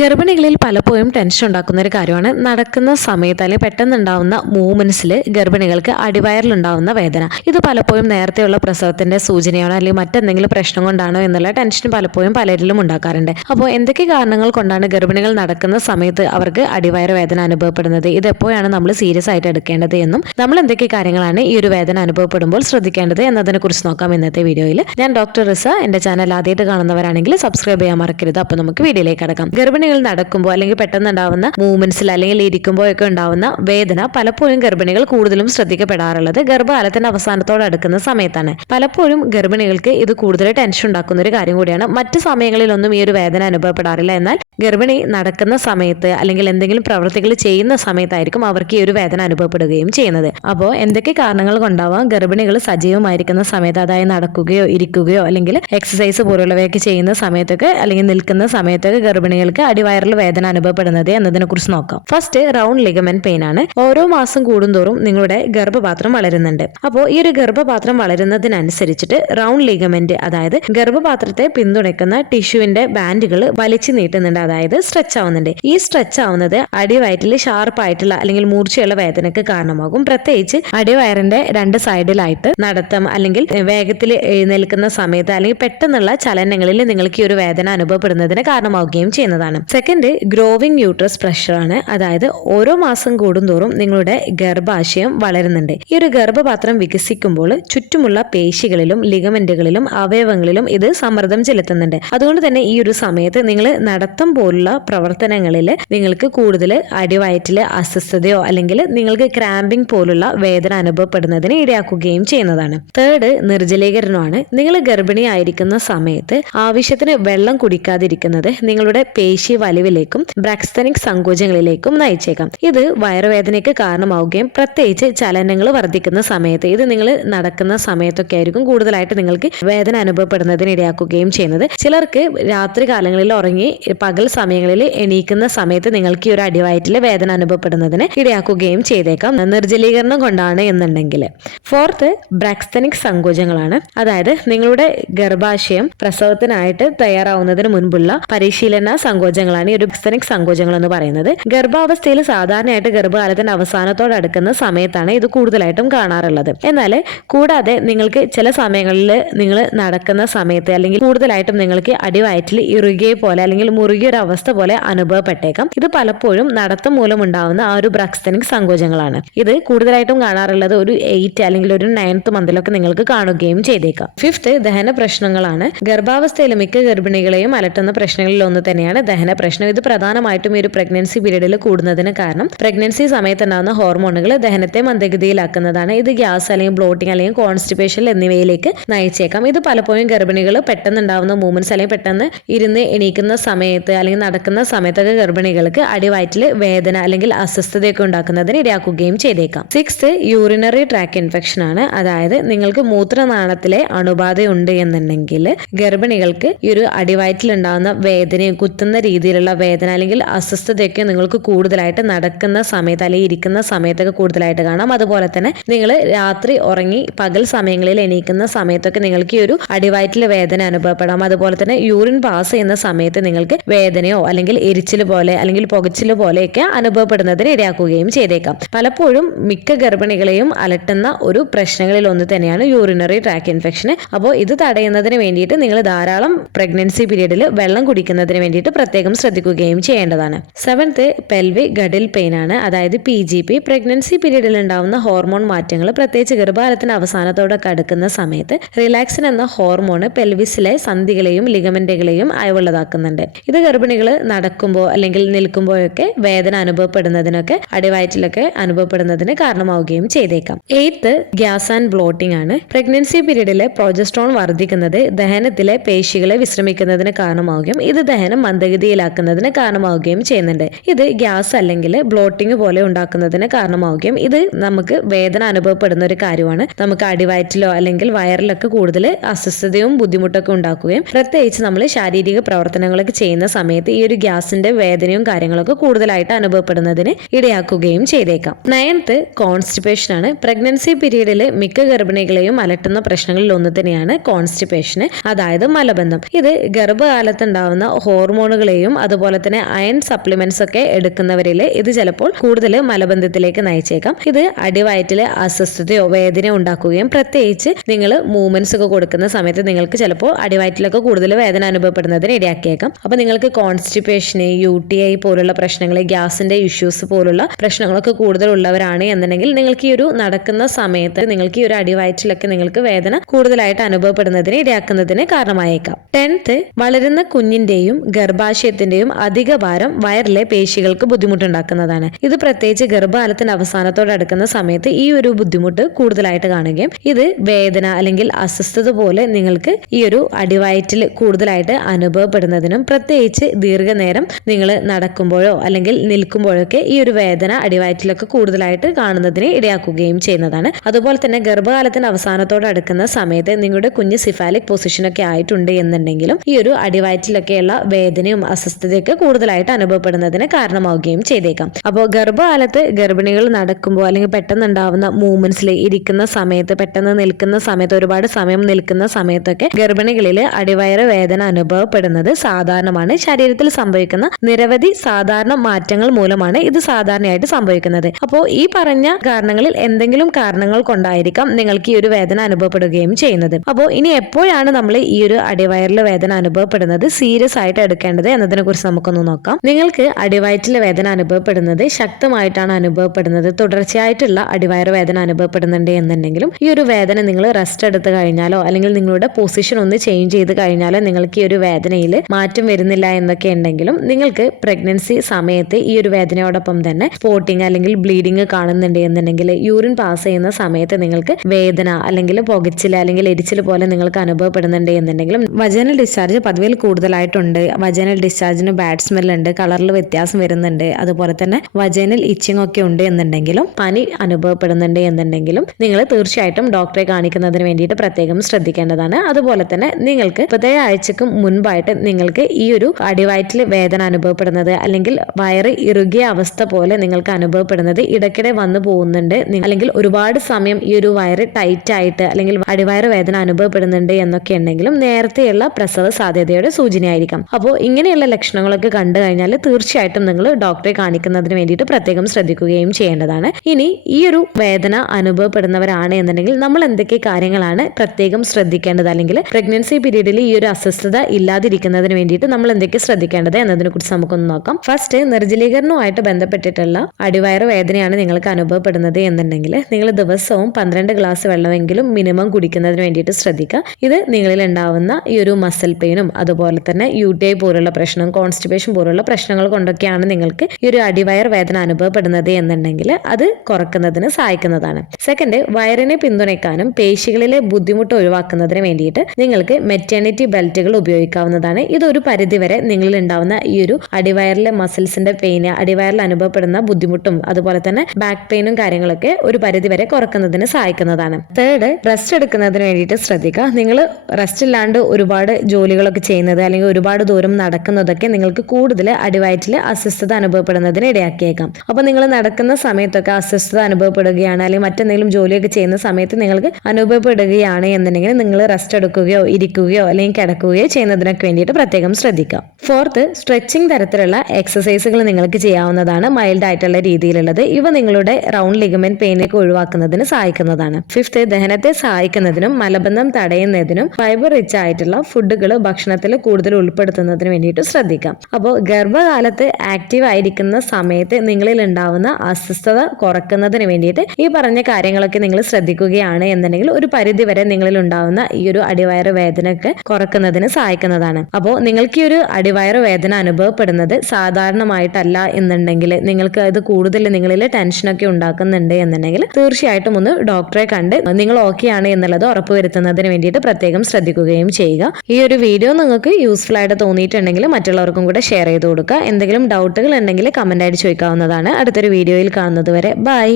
ഗർഭിണികളിൽ പലപ്പോഴും ടെൻഷൻ ഉണ്ടാക്കുന്ന ഒരു കാര്യമാണ് നടക്കുന്ന സമയത്ത് അല്ലെങ്കിൽ പെട്ടെന്നുണ്ടാവുന്ന മൂവ്മെന്റ്സിൽ ഗർഭിണികൾക്ക് അടിവയറിലുണ്ടാവുന്ന വേദന. ഇത് പലപ്പോഴും നേരത്തെയുള്ള പ്രസവത്തിന്റെ സൂചനയാണോ അല്ലെങ്കിൽ മറ്റെന്തെങ്കിലും പ്രശ്നം കൊണ്ടാണോ എന്നുള്ള ടെൻഷൻ പലപ്പോഴും പലരിലും ഉണ്ടാക്കാറുണ്ട്. അപ്പോൾ എന്തൊക്കെ കാരണങ്ങൾ കൊണ്ടാണ് ഗർഭിണികൾ നടക്കുന്ന സമയത്ത് അവർക്ക് അടിവയറ് വേദന അനുഭവപ്പെടുന്നത്, ഇത് എപ്പോഴാണ് നമ്മൾ സീരിയസ് ആയിട്ട് എടുക്കേണ്ടത് എന്നും നമ്മൾ എന്തൊക്കെ കാര്യങ്ങളാണ് ഈ ഒരു വേദന അനുഭവപ്പെടുമ്പോൾ ശ്രദ്ധിക്കേണ്ടത് എന്നതിനെ കുറിച്ച് നോക്കാം ഇന്നത്തെ വീഡിയോയിൽ. ഞാൻ ഡോക്ടർ റിസ. എന്റെ ചാനൽ ആദ്യമായിട്ട് കാണുന്നവരാണെങ്കിൽ സബ്സ്ക്രൈബ് ചെയ്യാൻ മറക്കരുത്. അപ്പോൾ നമുക്ക് വീഡിയോയിലേക്ക് കടക്കാം. ഗർഭിണികൾ നടക്കുമ്പോൾ അല്ലെങ്കിൽ പെട്ടെന്നുണ്ടാവുന്ന മൂവ്മെന്റ്സിൽ അല്ലെങ്കിൽ ഇരിക്കുമ്പോഴൊക്കെ ഉണ്ടാവുന്ന വേദന പലപ്പോഴും ഗർഭിണികൾ കൂടുതലും ശ്രദ്ധിക്കപ്പെടാറുള്ളത് ഗർഭകാലത്തിന്റെ അവസാനത്തോട് അടുക്കുന്ന സമയത്താണ്. പലപ്പോഴും ഗർഭിണികൾക്ക് ഇത് കൂടുതൽ ടെൻഷൻ ഉണ്ടാക്കുന്ന ഒരു കാര്യം കൂടിയാണ്. മറ്റു സമയങ്ങളിലൊന്നും ഈ ഒരു വേദന അനുഭവപ്പെടാറില്ല. എന്നാൽ ഗർഭിണി നടക്കുന്ന സമയത്ത് അല്ലെങ്കിൽ എന്തെങ്കിലും പ്രവൃത്തികൾ ചെയ്യുന്ന സമയത്തായിരിക്കും അവർക്ക് ഈ ഒരു വേദന അനുഭവപ്പെടുകയും ചെയ്യുന്നത്. അപ്പോൾ എന്തൊക്കെ കാരണങ്ങൾ കൊണ്ടാവാം ഗർഭിണികൾ സജീവമായിരിക്കുന്ന സമയത്ത്, അതായത് നടക്കുകയോ ഇരിക്കുകയോ അല്ലെങ്കിൽ എക്സസൈസ് പോലുള്ളവയൊക്കെ ചെയ്യുന്ന സമയത്തൊക്കെ അല്ലെങ്കിൽ നിൽക്കുന്ന സമയത്തൊക്കെ ഗർഭിണികൾക്ക് അടിവയറിൽ വേദന അനുഭവപ്പെടുന്നത് എന്നതിനെ കുറിച്ച് നോക്കാം. ഫസ്റ്റ്, റൗണ്ട് ലിഗമെന്റ് പെയിൻ ആണ്. ഓരോ മാസം കൂടുന്തോറും നിങ്ങളുടെ ഗർഭപാത്രം വളരുന്നുണ്ട്. അപ്പോൾ ഈ ഒരു ഗർഭപാത്രം വളരുന്നതിനനുസരിച്ചിട്ട് റൗണ്ട് ലിഗമെന്റ്, അതായത് ഗർഭപാത്രത്തെ പിന്തുണയ്ക്കുന്ന ടിഷ്യൂവിന്റെ ബാൻഡുകൾ വലിച്ചു നീട്ടുന്നുണ്ട്, അതായത് സ്ട്രെച്ച് ആവുന്നുണ്ട്. ഈ സ്ട്രെച്ച് ആവുന്നത് അടിവയറ്റിൽ ഷാർപ്പായിട്ടുള്ള അല്ലെങ്കിൽ മൂർച്ചയുള്ള വേദനയ്ക്ക് കാരണമാകും. പ്രത്യേകിച്ച് അടിവയറിന്റെ രണ്ട് സൈഡിലായിട്ട് നടത്തം അല്ലെങ്കിൽ വേഗത്തിൽ എഴുന്നേൽക്കുന്ന സമയത്ത് അല്ലെങ്കിൽ പെട്ടെന്നുള്ള ചലനങ്ങളിൽ നിങ്ങൾക്ക് ഈ ഒരു വേദന അനുഭവപ്പെടുന്നതിന് കാരണമാവുകയും ചെയ്യുന്നതാണ്. സെക്കൻഡ്, ഗ്രോവിംഗ് യൂട്രസ് പ്രഷർ ആണ്. അതായത് ഓരോ മാസം കൂടുന്തോറും നിങ്ങളുടെ ഗർഭാശയം വളരുന്നുണ്ട്. ഈ ഒരു ഗർഭപാത്രം വികസിക്കുമ്പോൾ ചുറ്റുമുള്ള പേശികളിലും ലിഗമെന്റുകളിലും അവയവങ്ങളിലും ഇത് സമ്മർദ്ദം ചെലുത്തുന്നുണ്ട്. അതുകൊണ്ട് തന്നെ ഈ ഒരു സമയത്ത് നിങ്ങൾ നടത്തം പോലുള്ള പ്രവർത്തനങ്ങളിൽ നിങ്ങൾക്ക് കൂടുതൽ അടിവയറ്റിലെ അസ്വസ്ഥതയോ അല്ലെങ്കിൽ നിങ്ങൾക്ക് ക്രാമ്പിംഗ് പോലുള്ള വേദന അനുഭവപ്പെടുന്നതിന് ഇടയാക്കുകയും ചെയ്യുന്നതാണ്. തേർഡ്, നിർജ്ജലീകരണമാണ്. നിങ്ങൾ ഗർഭിണിയായിരിക്കുന്ന സമയത്ത് ആവശ്യത്തിന് വെള്ളം കുടിക്കാതിരിക്കുന്നത് നിങ്ങളുടെ പേശി വലിവിലേക്കും ബ്രാക്സ്തനിക് സങ്കോചങ്ങളിലേക്കും നയിച്ചേക്കാം. ഇത് വയറുവേദനയ്ക്ക് കാരണമാവുകയും പ്രത്യേകിച്ച് ചലനങ്ങൾ വർദ്ധിക്കുന്ന സമയത്ത്, ഇത് നിങ്ങൾ നടക്കുന്ന സമയത്തൊക്കെ ആയിരിക്കും കൂടുതലായിട്ട് നിങ്ങൾക്ക് വേദന അനുഭവപ്പെടുന്നതിന് ഇടയാക്കുകയും ചെയ്യുന്നത്. ചിലർക്ക് രാത്രി കാലങ്ങളിൽ ഉറങ്ങി പകൽ സമയങ്ങളിൽ എണീക്കുന്ന സമയത്ത് നിങ്ങൾക്ക് ഈ ഒരു അടിവയറ്റിൽ വേദന അനുഭവപ്പെടുന്നതിന് ഇടയാക്കുകയും ചെയ്തേക്കാം നിർജ്ജലീകരണം കൊണ്ടാണ് എന്നുണ്ടെങ്കിൽ. ഫോർത്ത്, ബ്രാക്സ്തനിക് സങ്കോചങ്ങളാണ്. അതായത് നിങ്ങളുടെ ഗർഭാശയം പ്രസവത്തിനായിട്ട് തയ്യാറാവുന്നതിന് മുൻപുള്ള പരിശീലന സങ്കോചങ്ങളാണ് ഈ ഒരു ബ്രാക്സ്തനിക് സങ്കോചങ്ങൾ എന്ന് പറയുന്നത്. ഗർഭാവസ്ഥയിൽ സാധാരണയായിട്ട് ഗർഭകാലത്തിന്റെ അവസാനത്തോട് അടുക്കുന്ന സമയത്താണ് ഇത് കൂടുതലായിട്ടും കാണാറുള്ളത്. എന്നാൽ കൂടാതെ നിങ്ങൾക്ക് ചില സമയങ്ങളിൽ നിങ്ങൾ നടക്കുന്ന സമയത്ത് അല്ലെങ്കിൽ കൂടുതലായിട്ടും നിങ്ങൾക്ക് അടിവയറ്റിൽ ഇറുകിയ പോലെ അല്ലെങ്കിൽ മുറുകിയ ഒരു അവസ്ഥ പോലെ അനുഭവപ്പെട്ടേക്കാം. ഇത് പലപ്പോഴും നടത്തം മൂലം ഉണ്ടാവുന്ന ആ ഒരു ബ്രാക്സ്തനിക് സങ്കോചങ്ങളാണ്. ഇത് കൂടുതലായിട്ടും കാണാറുള്ളത് ഒരു 8 അല്ലെങ്കിൽ ഒരു 9th മന്തിലൊക്കെ നിങ്ങൾക്ക് കാണുകയും ചെയ്തേക്കാം. ഫിഫ്ത്ത്, ദഹന പ്രശ്നങ്ങളാണ്. ഗർഭാവസ്ഥയിൽ മിക്ക ഗർഭിണികളെയും അലട്ടുന്ന പ്രശ്നങ്ങളിൽ ഒന്ന് തന്നെയാണ് ദഹന പ്രശ്നം. ഇത് പ്രധാനമായിട്ടും ഈ ഒരു പ്രഗ്നൻസി പീരീഡിൽ കൂടുന്നതിന് കാരണം പ്രഗ്നൻസി സമയത്തുണ്ടാകുന്ന ഹോർമോണുകൾ ദഹനത്തെ മന്ദഗതിയിലാക്കുന്നതാണ്. ഇത് ഗ്യാസ് അല്ലെങ്കിൽ ബ്ലോട്ടിംഗ് അല്ലെങ്കിൽ കോൺസ്റ്റിപ്പേഷൻ എന്നിവയിലേക്ക് നയിച്ചേക്കാം. ഇത് പലപ്പോഴും ഗർഭിണികൾ പെട്ടെന്നുണ്ടാവുന്ന മൂവ്മെന്റ്സ് അല്ലെങ്കിൽ പെട്ടെന്ന് ഇരുന്ന് എണീക്കുന്ന സമയത്ത് അല്ലെങ്കിൽ നടക്കുന്ന സമയത്തൊക്കെ ഗർഭിണികൾക്ക് അടിവയറ്റിൽ വേദന അല്ലെങ്കിൽ അസ്വസ്ഥതയൊക്കെ ഉണ്ടാക്കുന്നതിന് ഇടയാക്കുകയും ചെയ്തേക്കാം. സിക്സ്ത്, യൂറിനറി ട്രാക്ക് ഇൻഫെക്ഷൻ ആണ്. അതായത് നിങ്ങൾക്ക് മൂത്രനാളത്തിലെ അണുബാധയുണ്ട് എന്നുണ്ടെങ്കിൽ ഗർഭിണികൾക്ക് ഈ ഒരു അടിവയറ്റിൽ ഉണ്ടാകുന്ന വേദനയും കുത്തുന്ന രീതിയിലുള്ള വേദന അല്ലെങ്കിൽ അസ്വസ്ഥതയൊക്കെ നിങ്ങൾക്ക് കൂടുതലായിട്ട് നടക്കുന്ന സമയത്ത് അല്ലെങ്കിൽ ഇരിക്കുന്ന സമയത്തൊക്കെ കൂടുതലായിട്ട് കാണാം. അതുപോലെ തന്നെ നിങ്ങൾ രാത്രി ഉറങ്ങി പകൽ സമയങ്ങളിൽ എണീക്കുന്ന സമയത്തൊക്കെ നിങ്ങൾക്ക് ഈ ഒരു അടിവയറ്റിൽ വേദന അനുഭവപ്പെടാം. അതുപോലെ തന്നെ യൂറിൻ പാസ് ചെയ്യുന്ന സമയത്ത് നിങ്ങൾക്ക് വേദനയോ അല്ലെങ്കിൽ എരിച്ചിൽ പോലെ അല്ലെങ്കിൽ പുകച്ചിൽ പോലെയൊക്കെ അനുഭവപ്പെടുന്നതിന് ഇടയാക്കുകയും ചെയ്തേക്കാം. പലപ്പോഴും മിക്ക ഗർഭിണികളെയും അലട്ടുന്ന ഒരു പ്രശ്നങ്ങളിൽ ഒന്ന് തന്നെയാണ് യൂറിനറി ട്രാക്ക് ഇൻഫെക്ഷൻ. അപ്പോൾ ഇത് തടയുന്നതിന് വേണ്ടിയിട്ട് നിങ്ങൾ ധാരാളം പ്രഗ്നൻസി പീരീഡിൽ വെള്ളം കുടിക്കുന്നതിന് വേണ്ടിയിട്ട് പ്രത്യേകം ശ്രദ്ധിക്കുകയും ചെയ്യേണ്ടതാണ്. സെവൻത്ത്, പെൽവിക് ഗഡിൽ പെയിൻ ആണ്. അതായത് PGP. പ്രഗ്നൻസി പീരീഡിൽ ഉണ്ടാവുന്ന ഹോർമോൺ മാറ്റങ്ങൾ പ്രത്യേകിച്ച് ഗർഭകാലത്തിന് അവസാനത്തോടൊക്കെ അടുക്കുന്ന സമയത്ത് റിലാക്സിൻ എന്ന ഹോർമോണ് പെൽവിസിലെ സന്ധികളെയും ലിഗമെന്റുകളെയും അയവുള്ളതാക്കുന്നുണ്ട്. ഇത് ഗർഭിണികൾ നടക്കുമ്പോൾ അല്ലെങ്കിൽ നിൽക്കുമ്പോഴൊക്കെ വേദന അനുഭവപ്പെടുന്നതിനൊക്കെ അടിവയറ്റിലൊക്കെ അനുഭവപ്പെടുന്നതിന് കാരണമാവുകയും ചെയ്തേക്കാം. എയ്ത്ത്, ഗ്യാസ് ആൻഡ് ബ്ലോട്ടിംഗ് ആണ്. പ്രഗ്നൻസി പീരീഡിലെ പ്രൊജസ്ട്രോൺ വർദ്ധിക്കുന്നത് ദഹനത്തിലെ പേശികളെ വിശ്രമിക്കുന്നതിന് കാരണമാവുകയും ഇത് ദഹനം മന്ദഗതിയിലാക്കുന്നതിന് കാരണമാവുകയും ചെയ്യുന്നുണ്ട്. ഇത് ഗ്യാസ് അല്ലെങ്കിൽ ബ്ലോട്ടിംഗ് പോലെ ഉണ്ടാക്കുന്നതിന് കാരണമാവുകയും ഇത് നമുക്ക് വേദന അനുഭവപ്പെടുന്ന ഒരു കാര്യമാണ്. നമുക്ക് അടിവയറ്റിലോ അല്ലെങ്കിൽ വയറിലൊക്കെ കൂടുതൽ അസ്വസ്ഥതയും ബുദ്ധിമുട്ടൊക്കെ ഉണ്ടാക്കുകയും പ്രത്യേകിച്ച് നമ്മൾ ശാരീരിക പ്രവർത്തനങ്ങളൊക്കെ ചെയ്യുന്ന സമയത്ത് ഈ ഒരു ഗ്യാസിന്റെ വേദനയും കാര്യങ്ങളൊക്കെ കൂടുതലായിട്ട് അനുഭവപ്പെടുന്നതിന് ഇടയാക്കുകയും ചെയ്തേക്കാം. നയൻത്ത്, കോൺസ്റ്റിപ്പേഷൻ ആണ്. പ്രഗ്നൻസി പീരീഡിൽ മിക്ക ഗർഭിണികളെയും അലട്ടുന്ന പ്രശ്നങ്ങളിൽ ഒന്ന് തന്നെയാണ് കോൺസ്റ്റിപ്പേഷൻ, അതായത് മലബന്ധം. ഇത് ഗർഭകാലത്ത് ഉണ്ടാവുന്ന ഹോർമോണുകളെയും എടുക്കുകയും അതുപോലെ തന്നെ അയൺ സപ്ലിമെന്റ്സ് ഒക്കെ എടുക്കുന്നവരിൽ ഇത് ചിലപ്പോൾ കൂടുതൽ മലബന്ധത്തിലേക്ക് നയിച്ചേക്കാം. ഇത് അടിവയറ്റിൽ അസ്വസ്ഥതയോ വേദനയോ ഉണ്ടാക്കുകയും പ്രത്യേകിച്ച് നിങ്ങൾ മൂവ്മെന്റ്സ് ഒക്കെ കൊടുക്കുന്ന സമയത്ത് നിങ്ങൾക്ക് ചിലപ്പോൾ അടിവയറ്റിലൊക്കെ കൂടുതൽ വേദന അനുഭവപ്പെടുന്നതിന് ഇടയാക്കിയേക്കാം. അപ്പൊ നിങ്ങൾക്ക് കോൺസ്റ്റിപ്പേഷന്, UTI പോലുള്ള പ്രശ്നങ്ങൾ, ഗ്യാസിന്റെ ഇഷ്യൂസ് പോലുള്ള പ്രശ്നങ്ങളൊക്കെ കൂടുതൽ ഉള്ളവരാണ് എന്നുണ്ടെങ്കിൽ നിങ്ങൾക്ക് ഈ ഒരു നടക്കുന്ന സമയത്ത് നിങ്ങൾക്ക് ഈ ഒരു അടിവയറ്റിലൊക്കെ നിങ്ങൾക്ക് വേദന കൂടുതലായിട്ട് അനുഭവപ്പെടുന്നതിന് ഇടയാക്കുന്നതിന് കാരണമായേക്കാം. 10th, വളരുന്ന കുഞ്ഞിന്റെയും ഗർഭാശയത്തിന്റെയും അധിക ഭാരം വയറിലെ പേശികൾക്ക് ബുദ്ധിമുട്ടുണ്ടാക്കുന്നതാണ്. ഇത് പ്രത്യേകിച്ച് ഗർഭകാലത്തിന്റെ അവസാനത്തോട് അടുക്കുന്ന സമയത്ത് ഈ ഒരു ബുദ്ധിമുട്ട് കൂടുതലായിട്ട് കാണുകയും ഇത് വേദന അല്ലെങ്കിൽ അസ്വസ്ഥത പോലെ നിങ്ങൾക്ക് ഈ ഒരു അടിവയറ്റിൽ കൂടുതലായിട്ട് അനുഭവപ്പെടുന്നതിനും പ്രത്യേകിച്ച് ദീർഘനേരം നിങ്ങൾ നടക്കുമ്പോഴോ അല്ലെങ്കിൽ നിൽക്കുമ്പോഴൊക്കെ ഈ ഒരു വേദന അടിവയറ്റിലൊക്കെ കൂടുതലായിട്ട് കാണുന്നതിന് ഇടയാക്കുകയും ചെയ്യുന്നതാണ്. അതുപോലെ തന്നെ ഗർഭകാലത്തിന്റെ അവസാനത്തോട് അടുക്കുന്ന സമയത്ത് നിങ്ങളുടെ കുഞ്ഞ് സിഫാലിക് പൊസിഷനൊക്കെ ആയിട്ടുണ്ട് എന്നുണ്ടെങ്കിലും ഈ ഒരു അടിവയറ്റിലൊക്കെയുള്ള വേദനയും അസ്വസ്ഥതയൊക്കെ കൂടുതലായിട്ട് അനുഭവപ്പെടുന്നതിന് കാരണമാവുകയും ചെയ്തേക്കാം. അപ്പോൾ ഗർഭകാലത്ത് ഗർഭിണികൾ നടക്കുമ്പോൾ അല്ലെങ്കിൽ പെട്ടെന്ന് ഉണ്ടാവുന്ന മൂവ്മെന്റ്സിൽ ഇരിക്കുന്ന സമയത്ത്, പെട്ടെന്ന് നിൽക്കുന്ന സമയത്ത്, ഒരുപാട് സമയം നിൽക്കുന്ന സമയത്തൊക്കെ ഗർഭിണികളിൽ അടിവയറ് വേദന അനുഭവപ്പെടുന്നത് സാധാരണമാണ്. ശരീരത്തിൽ സംഭവിക്കുന്ന നിരവധി സാധാരണ മാറ്റങ്ങൾ മൂലമാണ് ഇത് സാധാരണയായിട്ട് സംഭവിക്കുന്നത്. അപ്പോൾ ഈ പറഞ്ഞ കാരണങ്ങളിൽ എന്തെങ്കിലും കാരണങ്ങൾ കൊണ്ടായിരിക്കാം നിങ്ങൾക്ക് ഈ ഒരു വേദന അനുഭവപ്പെടുകയും ചെയ്യുന്നത്. അപ്പോൾ ഇനി എപ്പോഴാണ് നമ്മൾ ഈ ഒരു അടിവയറിലെ വേദന അനുഭവപ്പെടുന്നത് സീരിയസ് ആയിട്ട് എടുക്കേണ്ടത് എന്നതിനെ കുറിച്ച് നമുക്കൊന്ന് നോക്കാം. നിങ്ങൾക്ക് അടിവയറ്റിലെ വേദന അനുഭവപ്പെടുന്നത് ശക്തമായിട്ടാണ് അനുഭവപ്പെടുന്നത്, തുടർച്ചയായിട്ടുള്ള അടിവയറ് വേദന അനുഭവപ്പെടുന്നുണ്ട് എന്നുണ്ടെങ്കിലും ഈ ഒരു വേദന നിങ്ങൾ റെസ്റ്റ് എടുത്ത് കഴിഞ്ഞാലോ അല്ലെങ്കിൽ നിങ്ങളുടെ പൊസിഷൻ ഒന്ന് ചേഞ്ച് ചെയ്ത് കഴിഞ്ഞാലോ നിങ്ങൾക്ക് ഈ ഒരു വേദനയിൽ മാറ്റം വരുന്നില്ല എന്നൊക്കെ ഉണ്ടെങ്കിലും നിങ്ങൾക്ക് പ്രഗ്നൻസി സമയത്ത് ഈ ഒരു വേദനയോടൊപ്പം തന്നെ സ്പോട്ടിങ് അല്ലെങ്കിൽ ബ്ലീഡിങ് കാണുന്നുണ്ട് എന്നുണ്ടെങ്കിൽ യൂറിൻ പാസ് ചെയ്യുന്ന സമയത്ത് നിങ്ങൾക്ക് വേദന അല്ലെങ്കിൽ പുകച്ചിൽ അല്ലെങ്കിൽ എരിച്ചിൽ പോലെ നിങ്ങൾക്ക് അനുഭവപ്പെടുന്നുണ്ട് എന്നുണ്ടെങ്കിലും വജനൽ ഡിസ്ചാർജ് പതിവിൽ കൂടുതലായിട്ടുണ്ട്, വജനൽ ഡിസ്ചാർജിന് ബാഡ് സ്മെൽ ഉണ്ട്, കളറിൽ വ്യത്യാസം വരുന്നുണ്ട്, അതുപോലെ തന്നെ വജനൽ ഇച്ചിങ് ഒക്കെ ഉണ്ട് എന്നുണ്ടെങ്കിലും പനി അനുഭവപ്പെടുന്നുണ്ട് എന്നുണ്ടെങ്കിലും നിങ്ങൾ തീർച്ചയായിട്ടും ഡോക്ടറെ കാണിക്കുന്നതിന് വേണ്ടിയിട്ട് പ്രത്യേകം ശ്രദ്ധിക്കേണ്ടതാണ്. അതുപോലെ തന്നെ നിങ്ങൾക്ക് 30 ആഴ്ചക്ക് മുൻപായിട്ട് നിങ്ങൾക്ക് ഈ ഒരു അടിവയറ്റിൽ വേദന അനുഭവപ്പെടുന്നത് അല്ലെങ്കിൽ വയറ് ഇറുകിയ അവസ്ഥ പോലെ നിങ്ങൾക്ക് അനുഭവപ്പെടുന്നത് ഇടയ്ക്കിടെ വന്നു പോകുന്നുണ്ട്, അല്ലെങ്കിൽ ഒരുപാട് സമയം ഈ ഒരു വയറ് ടൈറ്റ് ആയിട്ട് അല്ലെങ്കിൽ അടിവയറ് വേദന അനുഭവപ്പെടുന്നുണ്ട് എന്നൊക്കെ ഉണ്ടെങ്കിലും നേരത്തെയുള്ള പ്രസവ സാധ്യതയുടെ സൂചനയായിരിക്കാം. അപ്പോൾ ഇങ്ങനെയുള്ള ലക്ഷണങ്ങളൊക്കെ കണ്ടു കഴിഞ്ഞാൽ തീർച്ചയായിട്ടും നിങ്ങൾ ഡോക്ടറെ കാണിക്കുന്നതിന് വേണ്ടിയിട്ട് പ്രത്യേകം ശ്രദ്ധിക്കുകയും ചെയ്യേണ്ടതാണ്. ഇനി ഈ ഒരു വേദന അനുഭവപ്പെടുന്നവരാണ് എന്നുണ്ടെങ്കിൽ നമ്മൾ എന്തൊക്കെ കാര്യങ്ങളാണ് പ്രത്യേകം ശ്രദ്ധിക്കേണ്ടത്, അല്ലെങ്കിൽ പ്രഗ്നൻസി പീരീഡിൽ ഈ ഒരു അസ്വസ്ഥത ഇല്ലാതിരിക്കുന്നതിന് വേണ്ടിയിട്ട് നമ്മൾ എന്തൊക്കെ ശ്രദ്ധിക്കേണ്ടത് എന്നതിനെ കുറിച്ച് നമുക്കൊന്ന് നോക്കാം. ഫസ്റ്റ്, നിർജ്ജലീകരണവുമായിട്ട് ബന്ധപ്പെട്ടിട്ടുള്ള അടിവയറ് വേദനയാണ് നിങ്ങൾക്ക് അനുഭവപ്പെടുന്നത് എന്നുണ്ടെങ്കിൽ നിങ്ങൾ ദിവസവും 12 ഗ്ലാസ് വെള്ളമെങ്കിലും മിനിമം കുടിക്കുന്നതിന് വേണ്ടിയിട്ട് ശ്രദ്ധിക്കുക. ഇത് നിങ്ങളിൽ ഉണ്ടാവുന്ന ഈ ഒരു മസിൽ പെയിനും അതുപോലെ തന്നെ UTI പോലുള്ള പ്രശ്നം, കോൺസ്റ്റിപ്പേഷൻ പോലുള്ള പ്രശ്നങ്ങൾ കൊണ്ടൊക്കെയാണ് നിങ്ങൾക്ക് ഈ ഒരു അടിവയർ വേദന അനുഭവപ്പെടുന്നത് എന്നുണ്ടെങ്കിൽ അത് കുറക്കുന്നതിന് സഹായിക്കുന്നതാണ്. സെക്കൻഡ്, വയറിനെ പിന്തുണയ്ക്കാനും പേശികളിലെ ബുദ്ധിമുട്ട് ഒഴിവാക്കുന്നതിന് വേണ്ടിയിട്ട് നിങ്ങൾക്ക് മെറ്റേണിറ്റി ബെൽറ്റുകൾ ഉപയോഗിക്കാവുന്നതാണ്. ഇതൊരു പരിധിവരെ നിങ്ങളിൽ ഉണ്ടാവുന്ന ഈ ഒരു അടിവയറിലെ മസിൽസിന്റെ പെയിന്, അടിവയറിൽ അനുഭവപ്പെടുന്ന ബുദ്ധിമുട്ടും അതുപോലെ തന്നെ ബാക്ക് പെയിനും കാര്യങ്ങളൊക്കെ ഒരു പരിധിവരെ കുറക്കുന്നതിന് സഹായിക്കുന്നതാണ്. തേർഡ്, റെസ്റ്റ് എടുക്കുന്നതിന് വേണ്ടിയിട്ട് ശ്രദ്ധിക്കുക. നിങ്ങൾ റെസ്റ്റ് ഇല്ലാണ്ട് ഒരുപാട് ജോലികളൊക്കെ ചെയ്യുന്നത് അല്ലെങ്കിൽ ഒരുപാട് ദൂരം നടക്കുന്നതൊക്കെ നിങ്ങൾക്ക് കൂടുതൽ അടിവയറ്റിൽ അസ്വസ്ഥത അനുഭവപ്പെടുന്നതിന് ഇടയാക്കിയേക്കാം. അപ്പോൾ നിങ്ങൾ നടക്കുന്ന സമയത്തൊക്കെ അസ്വസ്ഥത അനുഭവപ്പെടുകയാണ് അല്ലെങ്കിൽ മറ്റെന്തെങ്കിലും ജോലിയൊക്കെ ചെയ്യുന്ന സമയത്ത് നിങ്ങൾക്ക് അനുഭവപ്പെടുകയാണ് എന്നുണ്ടെങ്കിൽ നിങ്ങൾ റെസ്റ്റ് എടുക്കുകയോ ഇരിക്കുകയോ അല്ലെങ്കിൽ കിടക്കുകയോ ചെയ്യുന്നതിനൊക്കെ വേണ്ടിയിട്ട് പ്രത്യേകം ശ്രദ്ധിക്കുക. ഫോർത്ത്, സ്ട്രെച്ചിങ് തരത്തിലുള്ള എക്സസൈസുകൾ നിങ്ങൾക്ക് ചെയ്യാവുന്നതാണ്, മൈൽഡ് ആയിട്ടുള്ള രീതിയിലുള്ളത്. ഇവ നിങ്ങളുടെ റൗണ്ട് ലിഗമെന്റ് പെയിനൊക്കെ ഒഴിവാക്കുന്നതിന് സഹായിക്കുന്നതാണ്. ഫിഫ്ത്ത്, ദഹനത്തെ സഹായിക്കുന്നതിനും മലബന്ധം തടയുന്നതിനും ഫൈബർ റിച്ച് ആയിട്ടുള്ള ഫുഡുകൾ ഭക്ഷണത്തിൽ കൂടുതൽ ഉൾപ്പെടുത്തുന്നതിന് വേണ്ടിയിട്ട് ശ്രദ്ധിക്കാം. അപ്പോൾ ഗർഭകാലത്ത് ആക്റ്റീവ് ആയിരിക്കുന്ന സമയത്ത് നിങ്ങളിൽ ഉണ്ടാവുന്ന അസ്വസ്ഥത കുറക്കുന്നതിന് വേണ്ടിയിട്ട് ഈ പറഞ്ഞ കാര്യങ്ങളൊക്കെ നിങ്ങൾ ശ്രദ്ധിക്കുകയാണ് എന്നുണ്ടെങ്കിൽ ഒരു പരിധി വരെ നിങ്ങളിൽ ഉണ്ടാവുന്ന ഈ ഒരു അടിവയറ് വേദനയൊക്കെ കുറക്കുന്നതിന് സഹായിക്കുന്നതാണ്. അപ്പോൾ നിങ്ങൾക്ക് ഈ ഒരു അടിവയറ് വേദന അനുഭവപ്പെടുന്നത് സാധാരണമായിട്ടല്ല എന്നുണ്ടെങ്കിൽ, നിങ്ങൾക്ക് അത് കൂടുതൽ നിങ്ങളിൽ ടെൻഷനൊക്കെ ഉണ്ടാക്കുന്നുണ്ട് എന്നുണ്ടെങ്കിൽ തീർച്ചയായിട്ടും ഒന്ന് ഡോക്ടറെ കണ്ട് നിങ്ങൾ ഓക്കെ ആണ് എന്നുള്ളത് ഉറപ്പുവരുത്തുന്നതിന് വേണ്ടിയിട്ട് പ്രത്യേകം ശ്രദ്ധിക്കുകയും ചെയ്യുക. ഈ ഒരു വീഡിയോ നിങ്ങൾക്ക് യൂസ്ഫുൾ ആയിട്ട് തോന്നിയിട്ടുണ്ടെങ്കിൽ മറ്റുള്ളവർക്കും കൂടെ ഷെയർ ചെയ്ത് കൊടുക്കുക. എന്തെങ്കിലും ഡൗട്ടുകൾ ഉണ്ടെങ്കിൽ കമന്റ് ആയിട്ട് ചോദിക്കാവുന്നതാണ്. അടുത്തൊരു വീഡിയോയിൽ കാണുന്നത് വരെ ബൈ.